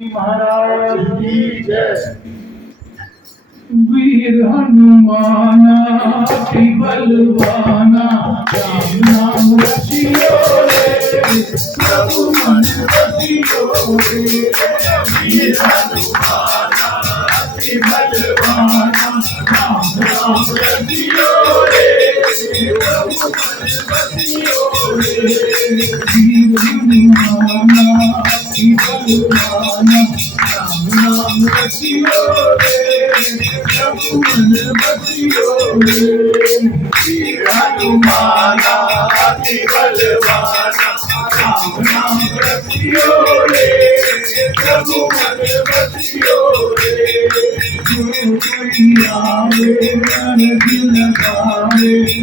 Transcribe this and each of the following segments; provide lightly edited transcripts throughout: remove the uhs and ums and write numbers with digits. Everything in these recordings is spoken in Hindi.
महाराज की जय। वीर हनुमाना अति बलवाना, राम नाम रचियो रे प्रभु मन बसियो रे। वीर हनुमाना अति बलवाना, राम नाम रचियो रे प्रभु मन बसियो रे। वीर हनुमाना अति बलवाना, राम नाम रचियो रे प्रभु मन बसियो रे। वीर हनुमाना अति बलवाना, राम नाम रचियो रे प्रभु मन बसियो रे।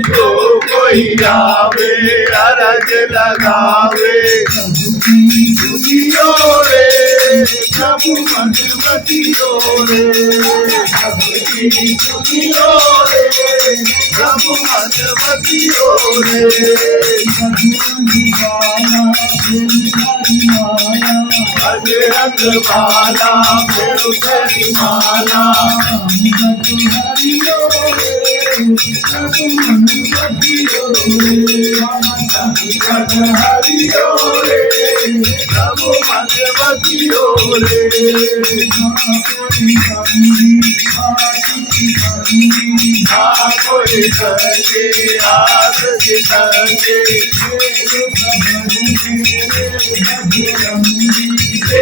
जो कोई आवे अरज लगावे, दुनियो रे प्रभु मन बसियो रे। दुनियो रे प्रभु मन बसियो रे। बजरंग बाला बेरुसरी माला, हरियो प्रभु मन बसियो संकट हरियो रे प्रभु मन बसियो रे। ना कोई संगे आस संगे,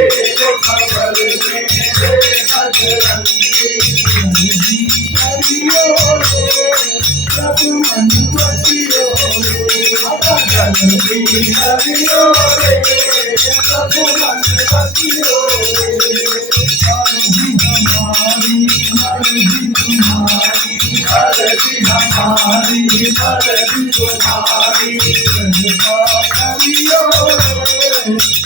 देखो खबर मेरे बजरंगी। प्रभु मन बसियो हरियो रे प्रभु मन बसियो हरति हमारी हरति तुम्हारी। हरियो रे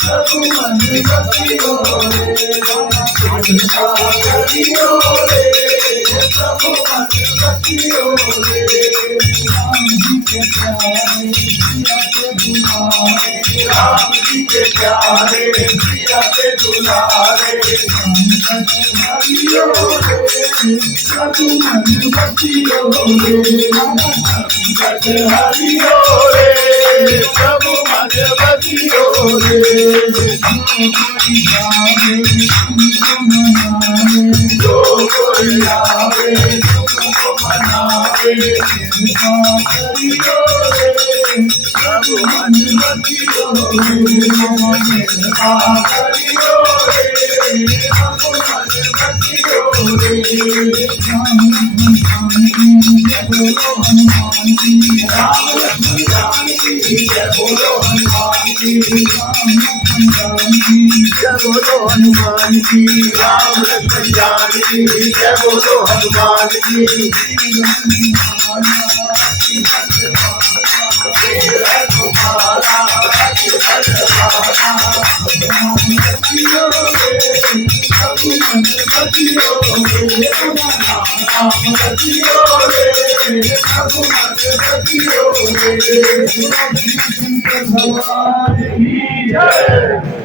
प्रभु मन बसियो रे। हरियो रे प्रभु मन बसियो रे। राम जी के प्यारे सिया के दुलारे, हरियो रे प्रभु मन बसियो रे। संकट हरियो रे प्रभु मन बसियो रे। जो कोई आवे तुमको मनावे, हरियो रे प्रभु मन बसियो रे। हरियो रे प्रभु मन बसियो रे। राम लक्ष्मण जानकी जय बोलो हनुमान की। जय बोलो हनुमान की। राम लक्ष्मण जानकी जय बोलो हनुमान की। भगवान की जय।